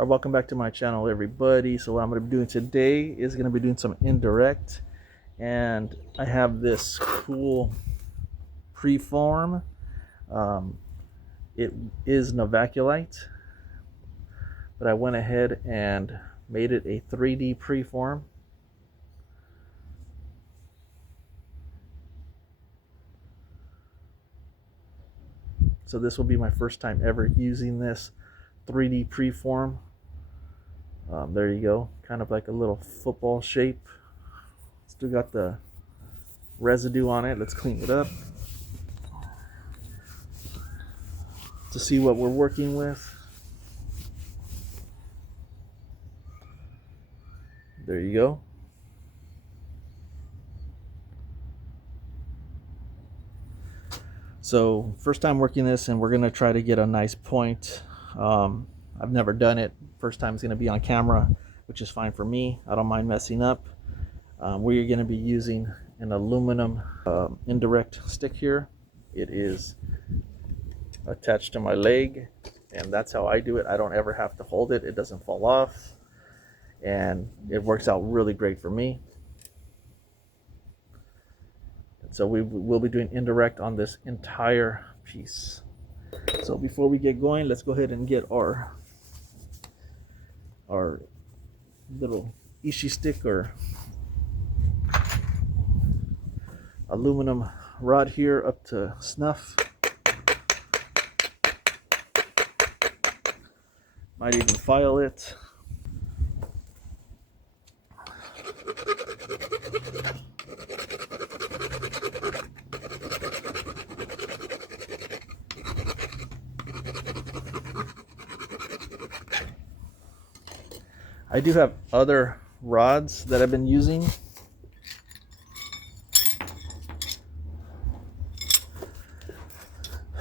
Alright, welcome back to my channel, everybody. So what I'm going to be doing today is going to be doing some indirect, and I have this cool preform. It is novaculite, but I went ahead and made it a 3D preform. So this will be my first time ever using this 3D preform. There you go, kind of like a little football shape. Still got the residue on it. Let's clean it up to see what we're working with. There you go. So first time working this, and we're gonna try to get a nice point. I've never done it. First time is gonna be on camera, which is fine for me. I don't mind messing up. We're gonna be using an aluminum indirect stick here. It is attached to my leg, and that's how I do it. I don't ever have to hold it. It doesn't fall off, and it works out really great for me. So we will be doing indirect on this entire piece. So before we get going, let's go ahead and get our little ishi stick or aluminum rod here up to snuff. Might even file it. I do have other rods that I've been using.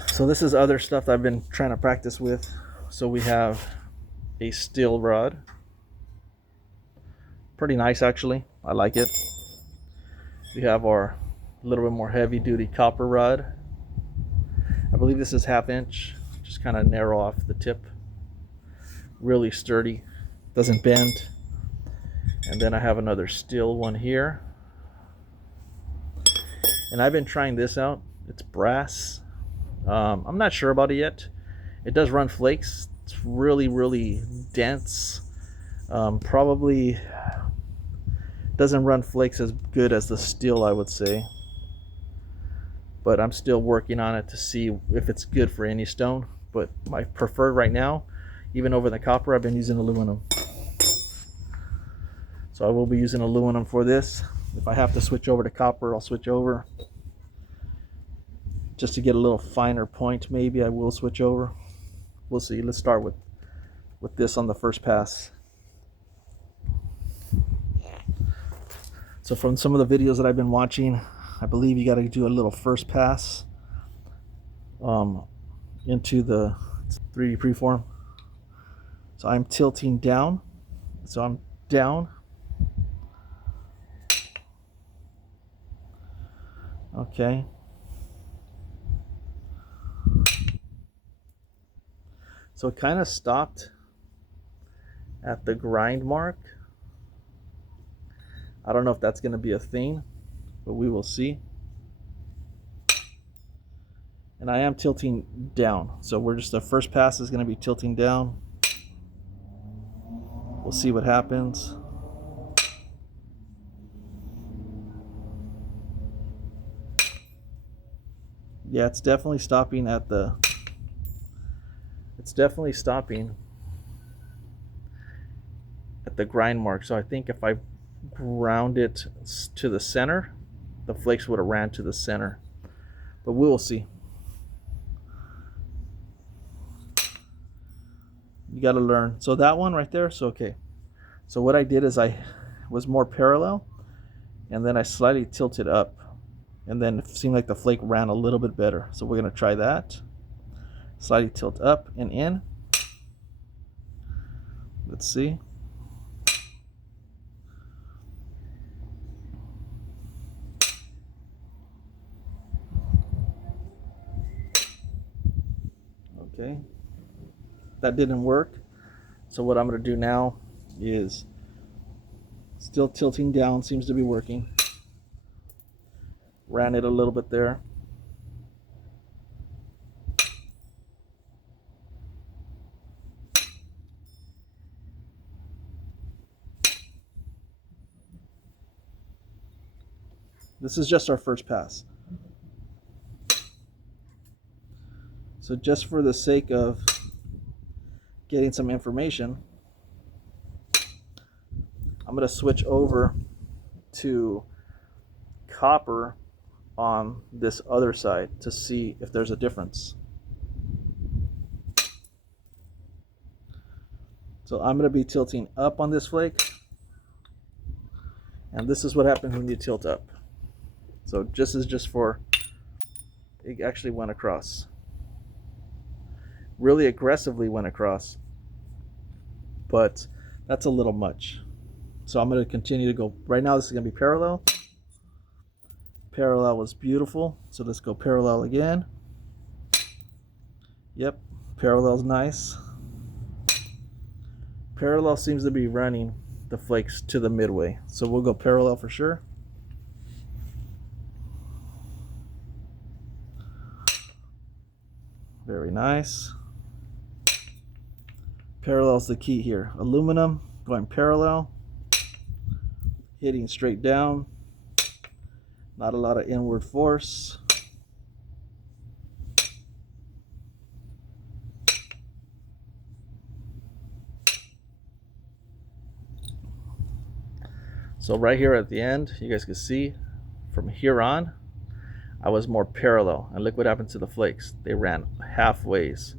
So this is other stuff that I've been trying to practice with. So we have a steel rod. Pretty nice, actually. I like it. We have our little bit more heavy duty copper rod. I believe this is 1/2 inch. Just kind of narrow off the tip. Really sturdy. Doesn't bend. And then I have another steel one here, and I've been trying this out. It's brass. I'm not sure about it yet. It does run flakes. It's really dense. Probably doesn't run flakes as good as the steel, I would say, but I'm still working on it to see if it's good for any stone. But my preferred right now, even over the copper, I've been using aluminum. So I will be using aluminum for this. If I have to switch over to copper, I'll switch over. Just to get a little finer point, maybe I will switch over. We'll see. Let's start with this on the first pass. So from some of the videos that I've been watching, I believe you got to do a little first pass into the 3D preform. So I'm tilting down. So I'm down. Okay. So it kind of stopped at the grind mark. I don't know if that's going to be a thing, but we will see. And I am tilting down. So the first pass is going to be tilting down. We'll see what happens. Yeah, it's definitely stopping at the grind mark. So I think if I ground it to the center, the flakes would have ran to the center. But we will see. You got to learn. So that one right there, so okay. So what I did is I was more parallel, and then I slightly tilted up, and then it seemed like the flake ran a little bit better. So we're going to try that. Slightly tilt up and in. Let's see. Okay. That didn't work. So what I'm going to do now is still tilting down, seems to be working. Ran it a little bit there. This is just our first pass. So just for the sake of getting some information, I'm going to switch over to copper on this other side to see if there's a difference. So I'm going to be tilting up on this flake, and this is what happens when you tilt up. So this is just for, it actually went across. Really aggressively went across, but that's a little much. So I'm going to continue to go. Right now this is going to be parallel. Parallel was beautiful, so let's go parallel again. Yep, parallel's nice. Parallel seems to be running the flakes to the midway, so we'll go parallel for sure. Very nice. Parallel's the key here. Aluminum going parallel, hitting straight down, not a lot of inward force. So right here at the end, you guys can see from here on, I was more parallel, and look what happened to the flakes. They ran halfways.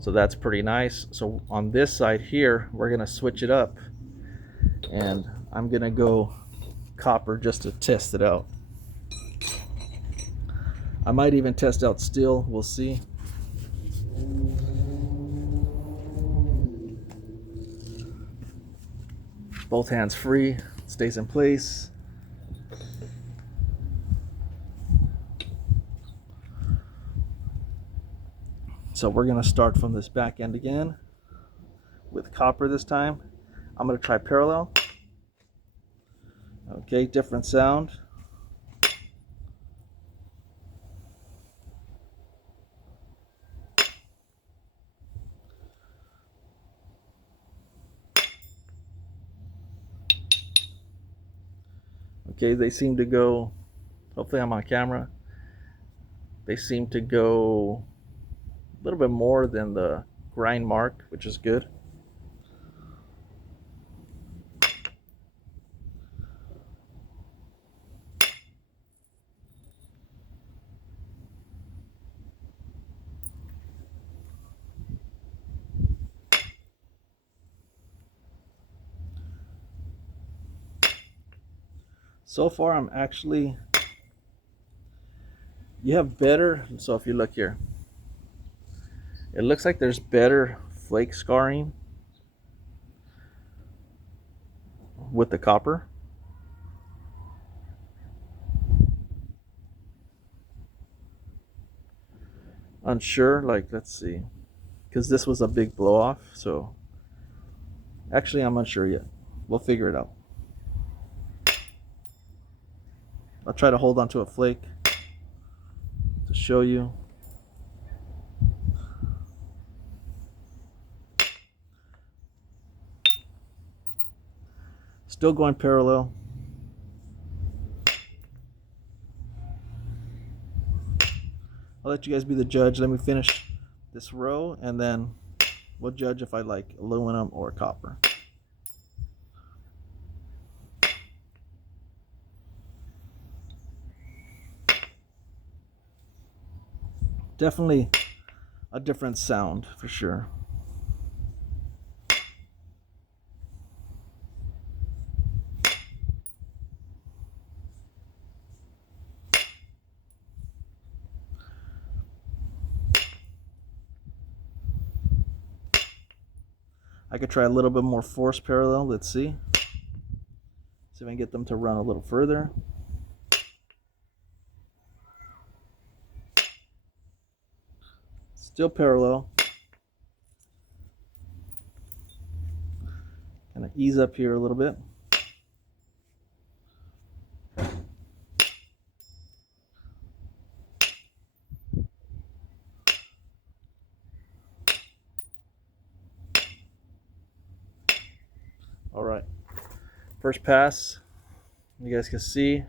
So that's pretty nice. So on this side here, we're gonna switch it up, and I'm gonna go copper just to test it out. I might even test out steel, we'll see. Both hands free, stays in place. So we're gonna start from this back end again with copper this time. I'm gonna try parallel. Okay, different sound. Okay, they seem to go, hopefully I'm on camera, they seem to go a little bit more than the grind mark, which is good. So far I'm actually, you have better, so if you look here, it looks like there's better flake scarring with the copper. Unsure, like let's see, because this was a big blow off, so actually I'm unsure yet. We'll figure it out. I'll try to hold onto a flake to show you. Still going parallel. I'll let you guys be the judge. Let me finish this row, and then we'll judge if I like aluminum or copper. Definitely a different sound for sure. I could try a little bit more force parallel. Let's see. See if I can get them to run a little further. Still parallel. gonna ease up here a little bit. All right, first pass, you guys can see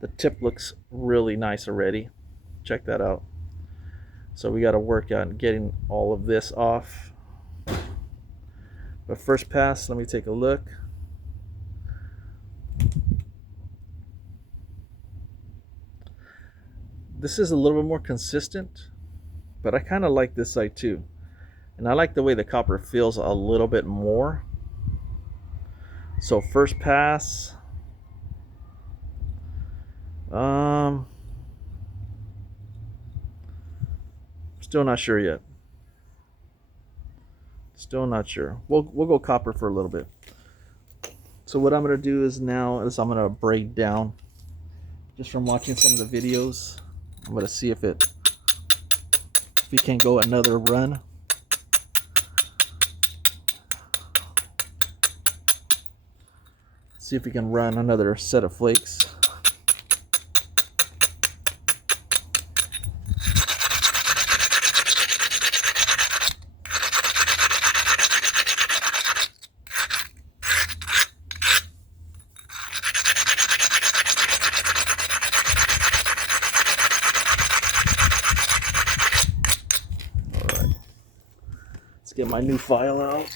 the tip looks really nice already. Check that out. So we got to work on getting all of this off. But first pass, let me take a look. This is a little bit more consistent, but I kind of like this side too. And I like the way the copper feels a little bit more. So first pass, still not sure yet. Still not sure. We'll go copper for a little bit. So what I'm gonna do is now is I'm gonna braid down. Just from watching some of the videos, I'm gonna see if we can go another run. See if we can run another set of flakes. Get my new file out.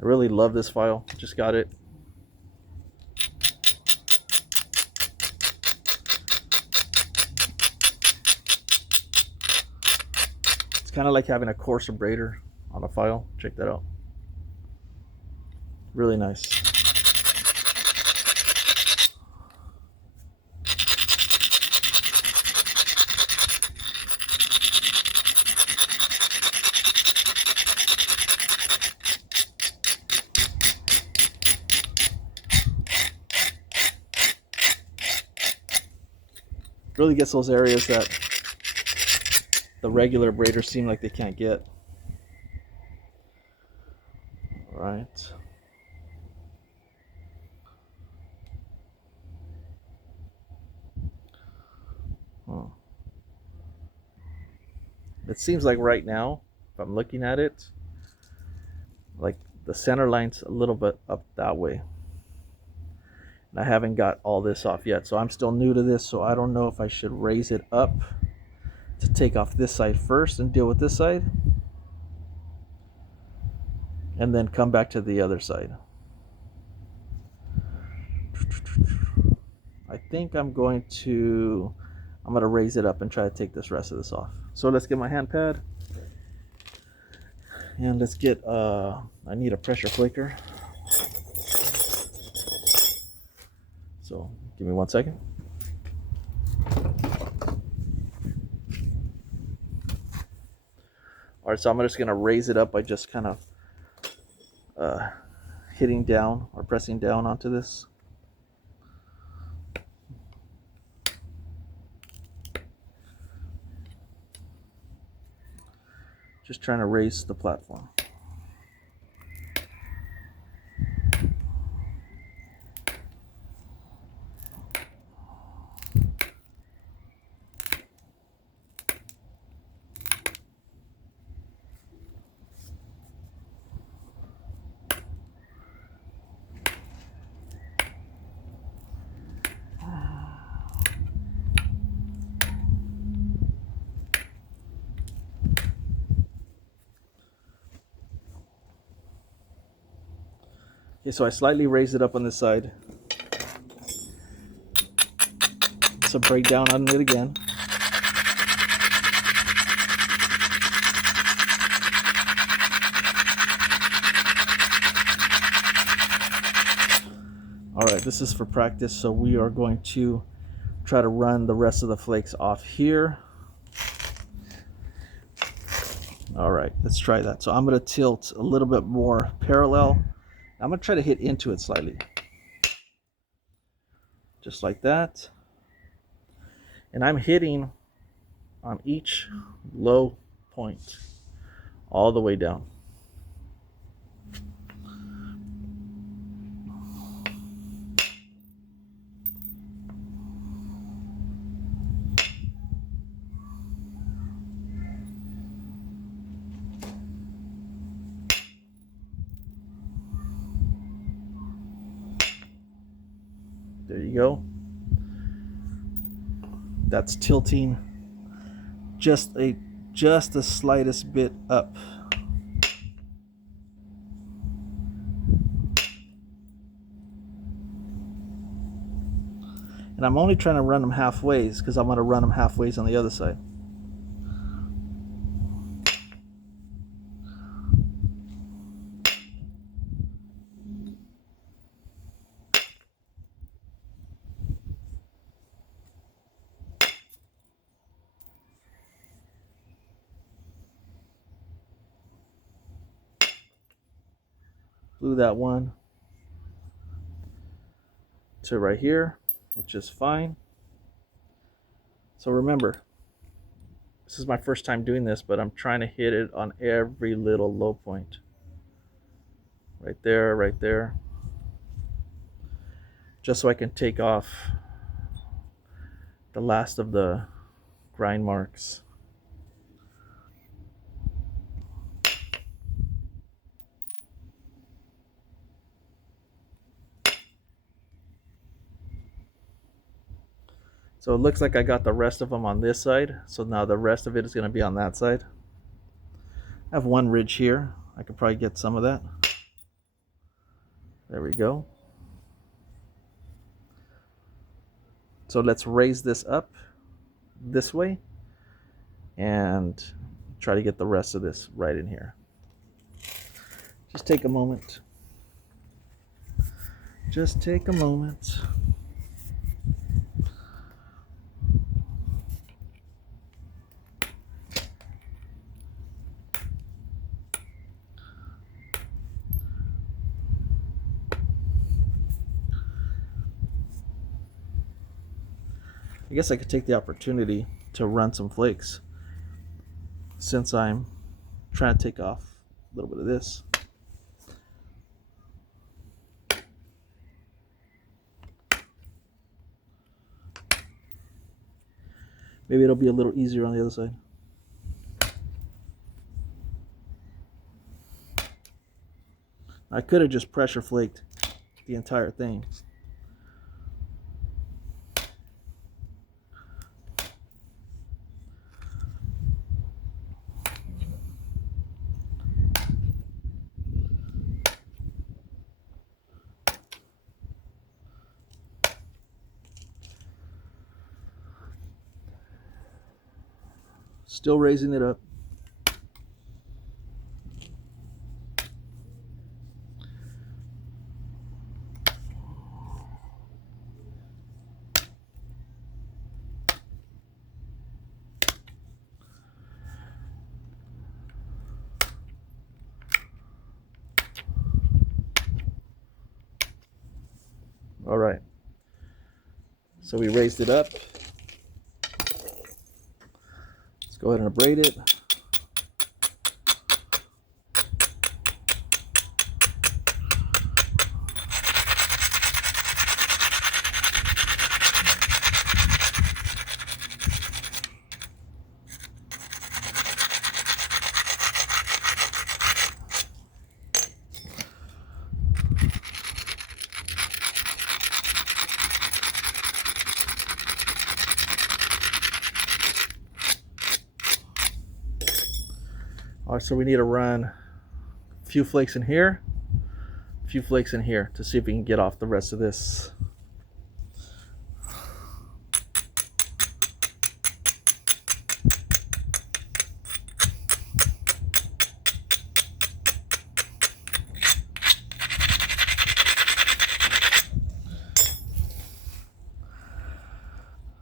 I really love this file. Just got it. It's kind of like having a coarser braider on a file. Check that out. Really nice. Really gets those areas that the regular braiders seem like they can't get. All right. It seems like right now, if I'm looking at it, like the center line's a little bit up that way. And I haven't got all this off yet, so I'm still new to this, so I don't know if I should raise it up to take off this side first and deal with this side, and then come back to the other side. I think I'm going to raise it up and try to take this rest of this off. So let's get my hand pad, and let's get I need a pressure flaker. So give me 1 second. All right, so I'm just gonna raise it up by just kind of hitting down or pressing down onto this. Just trying to raise the platform. Okay, so I slightly raised it up on this side. So break down on it again. All right, this is for practice, so we are going to try to run the rest of the flakes off here. All right, let's try that. So I'm going to tilt a little bit more parallel. I'm going to try to hit into it slightly. Just like that. And I'm hitting on each low point all the way down. you go. That's tilting just the slightest bit up. And I'm only trying to run them halfways because I'm going to run them halfways on the other side. Glue that one to right here, which is fine. So remember, this is my first time doing this, but I'm trying to hit it on every little low point. Right there, right there. Just so I can take off the last of the grind marks. So it looks like I got the rest of them on this side. So now the rest of it is going to be on that side. I have one ridge here. I could probably get some of that. There we go. So let's raise this up this way and try to get the rest of this right in here. Just take a moment. Just take a moment. I guess I could take the opportunity to run some flakes since I'm trying to take off a little bit of this. Maybe it'll be a little easier on the other side. I could have just pressure flaked the entire thing. Still raising it up. All right. So we raised it up. Let's go ahead and abrade it. All right, so we need to run a few flakes in here, a few flakes in here to see if we can get off the rest of this.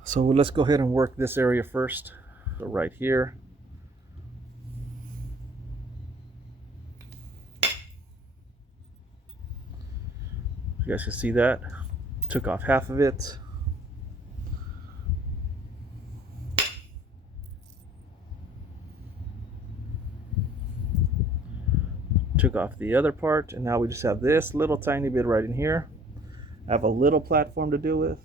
So let's go ahead and work this area first. So right here. You guys can see that. Took off half of it. Took off the other part, and now we just have this little tiny bit right in here. I have a little platform to deal with.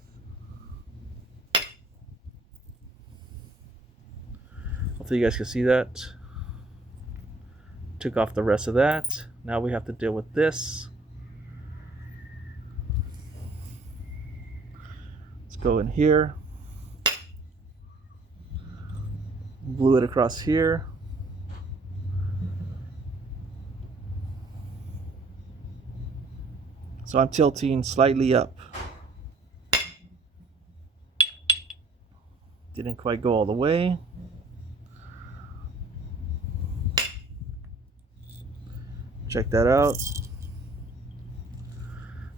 Hopefully you guys can see that. Took off the rest of that. Now we have to deal with this. Let's go in here. Glue it across here. So I'm tilting slightly up. Didn't quite go all the way. Check that out.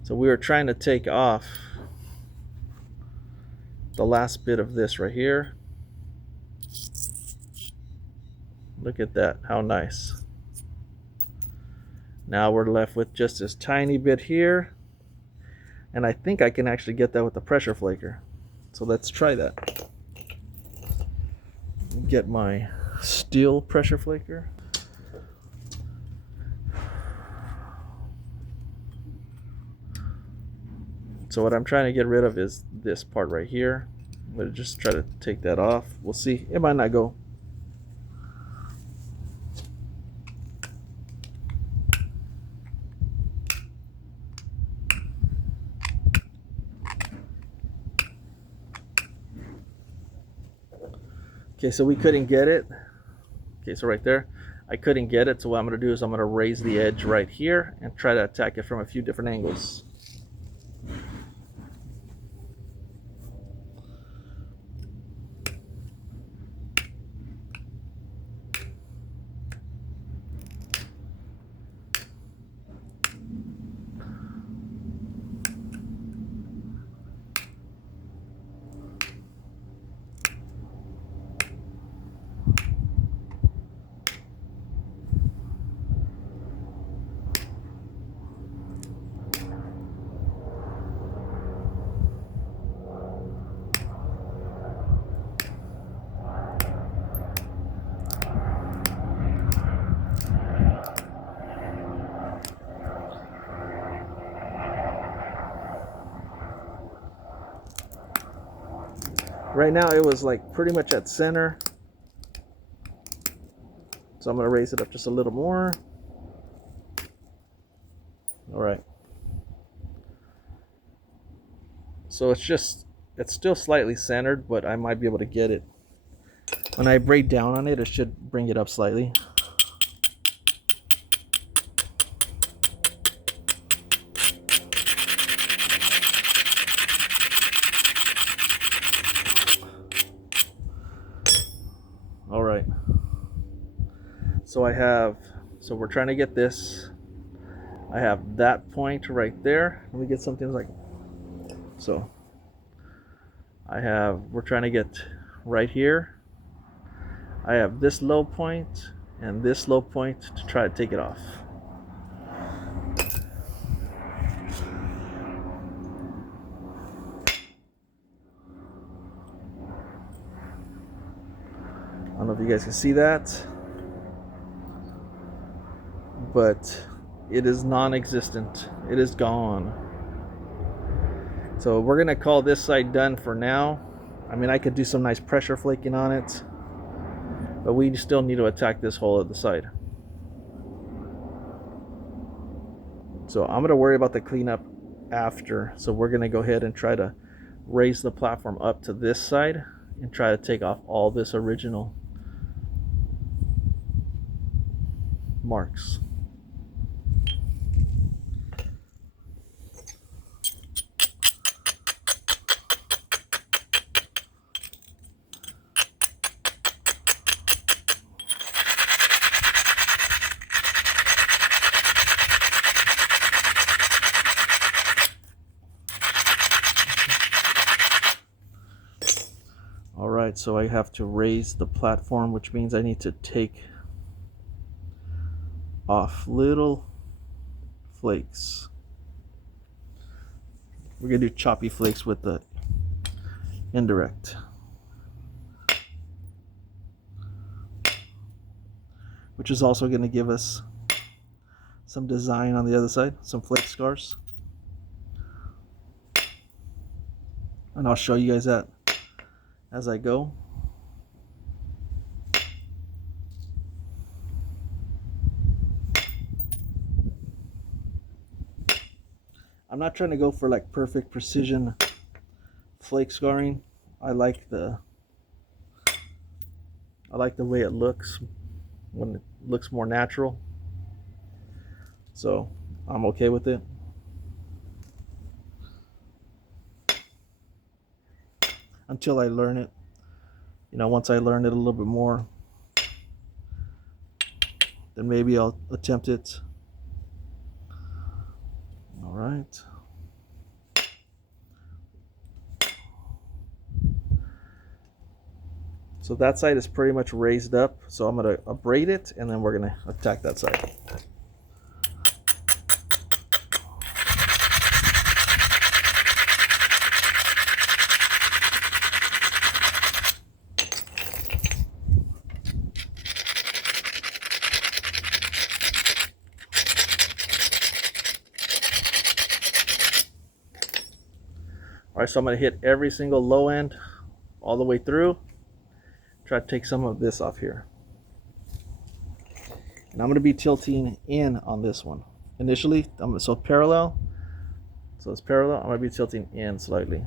So we were trying to take off the last bit of this right here. Look at that, how nice. Now we're left with just this tiny bit here, and I think I can actually get that with the pressure flaker. So let's try that. Get my steel pressure flaker. So what I'm trying to get rid of is this part right here. I'm going to just try to take that off. We'll see. It might not go. Okay, so we couldn't get it. Okay, so right there, I couldn't get it. So what I'm going to do is I'm going to raise the edge right here and try to attack it from a few different angles. Right now it was like pretty much at center. So I'm going to raise it up just a little more. All right. So it's still slightly centered, but I might be able to get it. When I braid down on it, it should bring it up slightly. All right. So we're trying to get this. I have that point right there. Let me get something like, so we're trying to get right here. I have this low point and this low point to try to take it off. I don't know if you guys can see that, but it is non-existent. It is gone. So we're gonna call this side done for now. I mean, I could do some nice pressure flaking on it, but we still need to attack this hole at the side. So I'm gonna worry about the cleanup after. So we're gonna go ahead and try to raise the platform up to this side and try to take off all this original marks. Alright, so I have to raise the platform, which means I need to take off little flakes. We're going to do choppy flakes with the indirect. Which is also going to give us some design on the other side, some flake scars. And I'll show you guys that as I go. I'm not trying to go for like perfect precision flake scarring. I like the way it looks when it looks more natural. So I'm okay with it. Until I learn it. You know, once I learn it a little bit more, then maybe I'll attempt it. All right. So that side is pretty much raised up. So I'm going to abrade it, and then we're going to attack that side. All right, so I'm going to hit every single low end all the way through. Try to take some of this off here. And I'm going to be tilting in on this one. Initially, so parallel. So it's parallel. I'm going to be tilting in slightly.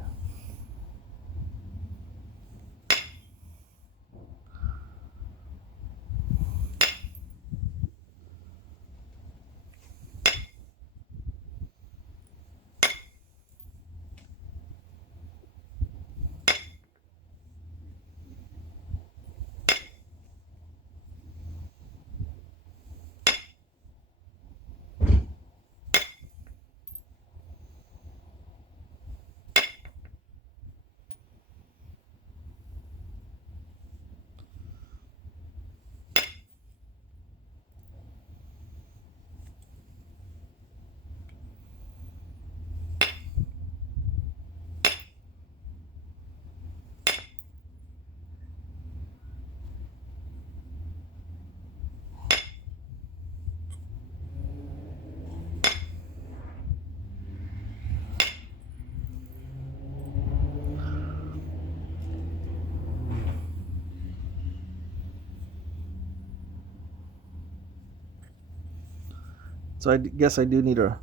So I guess I do need to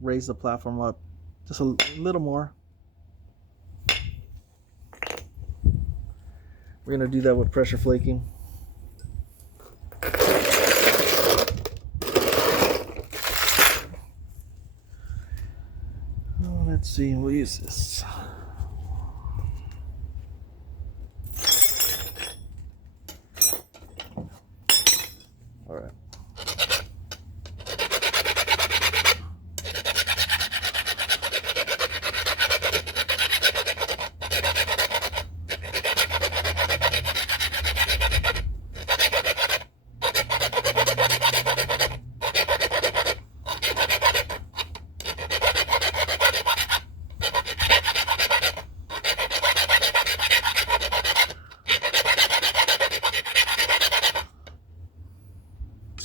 raise the platform up just a little more. We're going to do that with pressure flaking. Let's see, we'll use this. All right.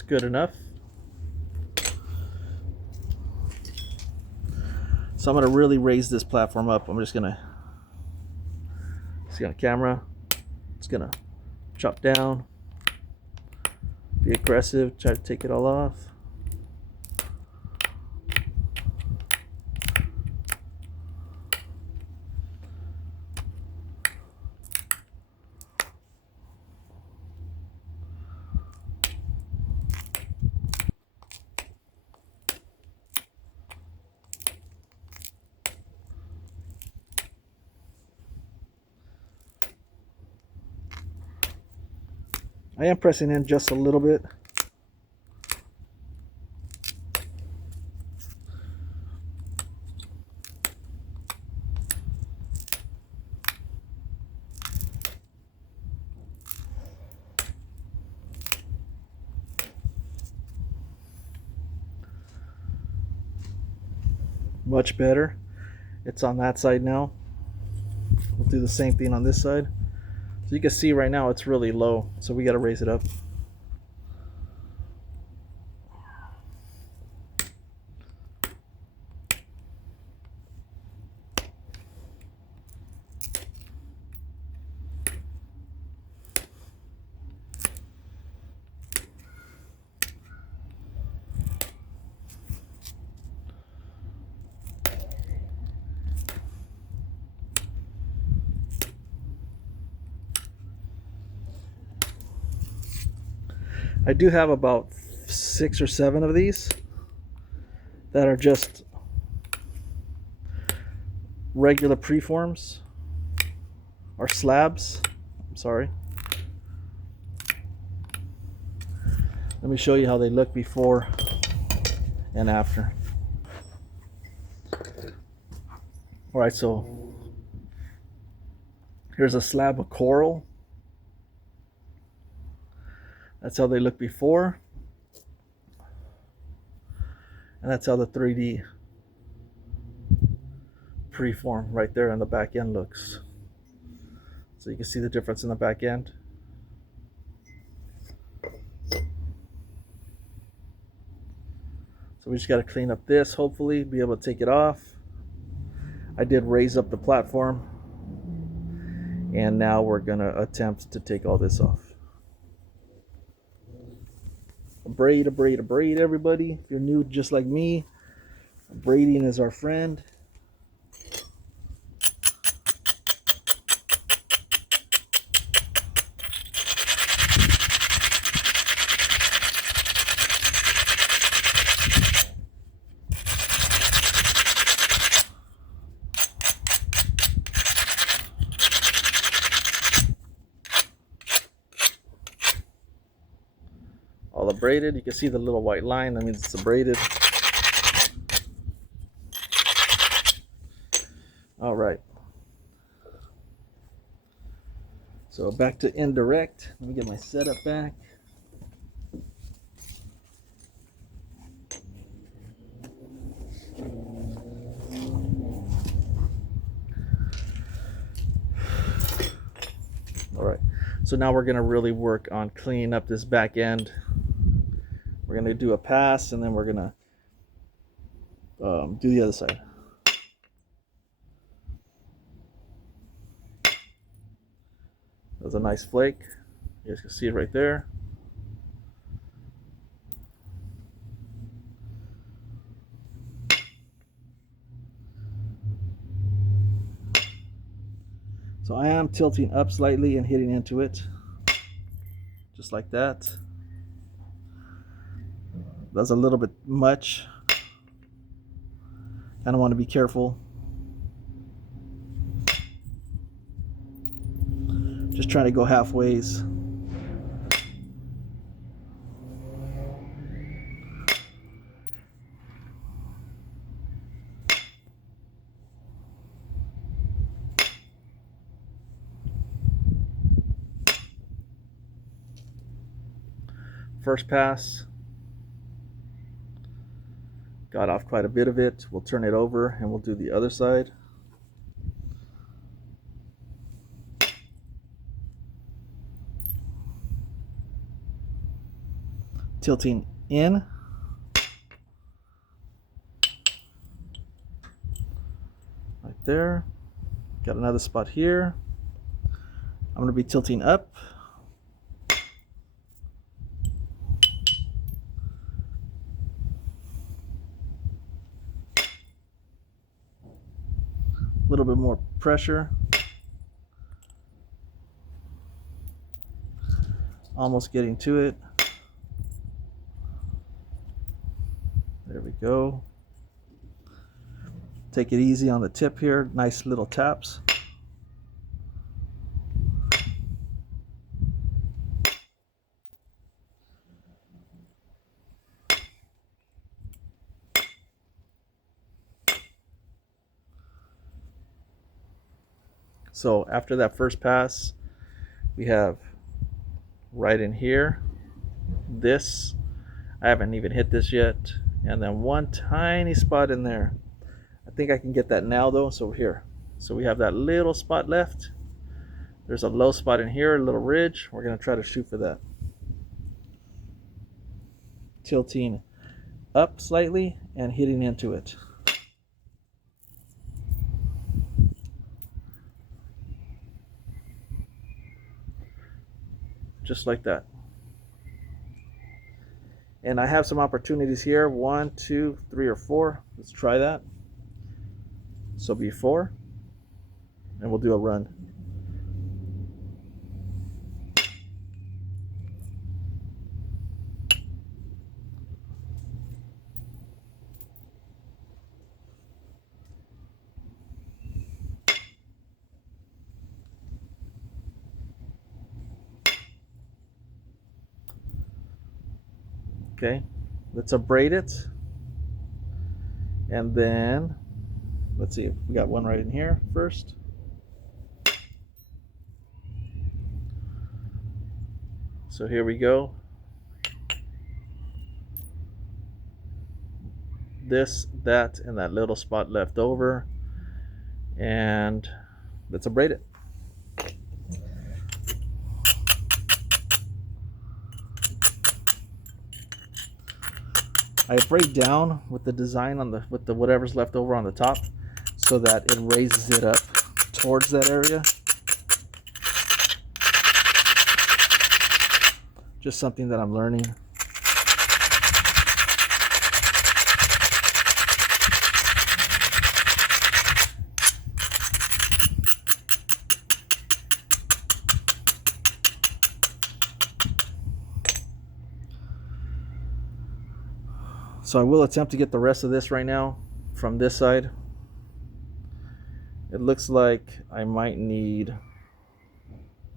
Good enough. So I'm going to really raise this platform up. I'm just going to see on camera. It's going to chop down, be aggressive, try to take it all off. I am pressing in just a little bit. Much better. It's on that side now. We'll do the same thing on this side. So you can see right now it's really low, so we got to raise it up. I do have about 6 or 7 of these that are just regular preforms or slabs. I'm sorry. Let me show you how they look before and after. All right, so here's a slab of coral. That's how they look before, and that's how the 3D preform right there on the back end looks. So you can see the difference in the back end. So we just got to clean up this, hopefully be able to take it off. I did raise up the platform, and now we're going to attempt to take all this off. A braid, everybody. If you're new just like me, braiding is our friend. All braided, you can see the little white line, that means it's braided. All right, so back to indirect. Let me get my setup back. All right, so now we're gonna really work on cleaning up this back end. We're gonna do a pass, and then we're gonna do the other side. That's a nice flake. You guys can see it right there. So I am tilting up slightly and hitting into it, just like that. That's a little bit much. Kind of want to be careful. Just trying to go halfways. First pass. Got off quite a bit of it. We'll turn it over and we'll do the other side. Tilting in. Right there. Got another spot here. I'm going to be tilting up. A little bit more pressure. Almost getting to it. There we go. Take it easy on the tip here. Nice little taps. So after that first pass, we have right in here, this, I haven't even hit this yet, and then one tiny spot in there. I think I can get that now though, so here. So we have that little spot left. There's a low spot in here, a little ridge. We're gonna try to shoot for that. Tilting up slightly and hitting into it. Just like that. And I have some opportunities here. 1, 2, 3, or 4. Let's try that. So before, and we'll do a run. Okay, let's abrade it, and then let's see if we got one right in here first. So here we go. This, that, and that little spot left over, and let's abrade it. I abrade down with the design on with the whatever's left over on the top, so that it raises it up towards that area. Just something that I'm learning. So I will attempt to get the rest of this right now from this side. It looks like I might need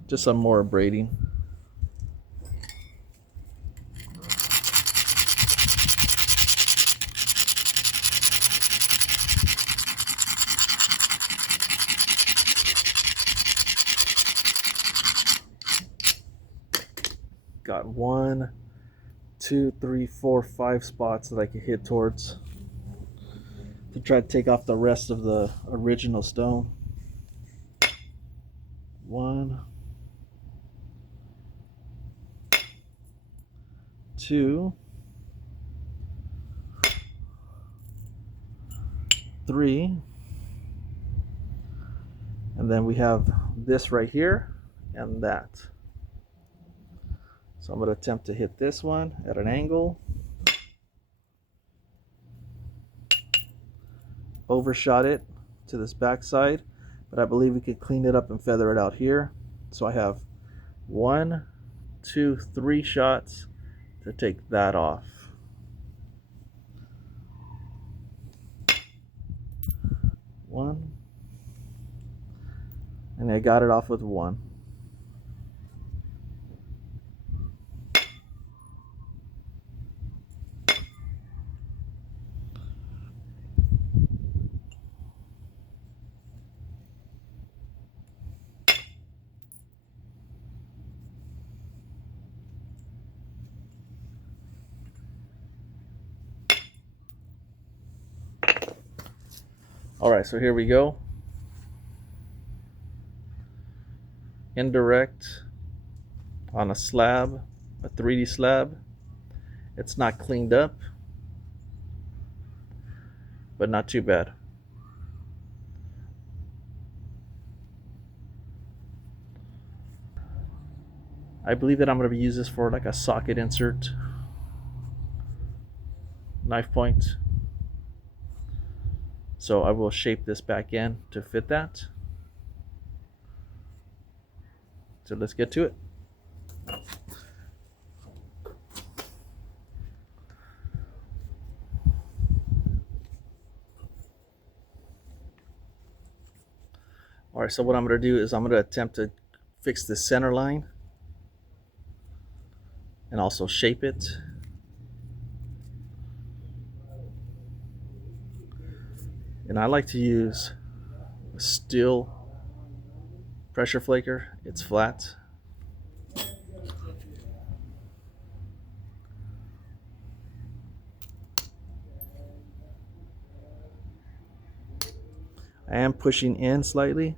just some more abrading. Got 1, 2, 3, 4, 5 spots that I can hit towards to try to take off the rest of the original stone. 1, 2, 3, and then we have this right here and that. So I'm going to attempt to hit this one at an angle. Overshot it to this back side, but I believe we could clean it up and feather it out here. So I have 1, 2, 3 shots to take that off. 1, and I got it off with 1. All right, so here we go. Indirect on a slab, a 3D slab. It's not cleaned up, but not too bad. I believe that I'm going to use this for like a socket insert, knife point. So I will shape this back in to fit that. So let's get to it. All right, so what I'm going to do is I'm going to attempt to fix the center line and also shape it. And I like to use a steel pressure flaker. It's flat. I am pushing in slightly.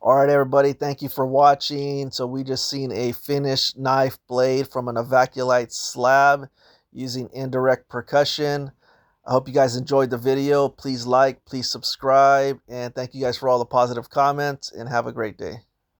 All right, everybody, thank you for watching. So we just seen a finished knife blade from an Evaculite slab using indirect percussion. I hope you guys enjoyed the video. Please like, please subscribe, and thank you guys for all the positive comments, and have a great day.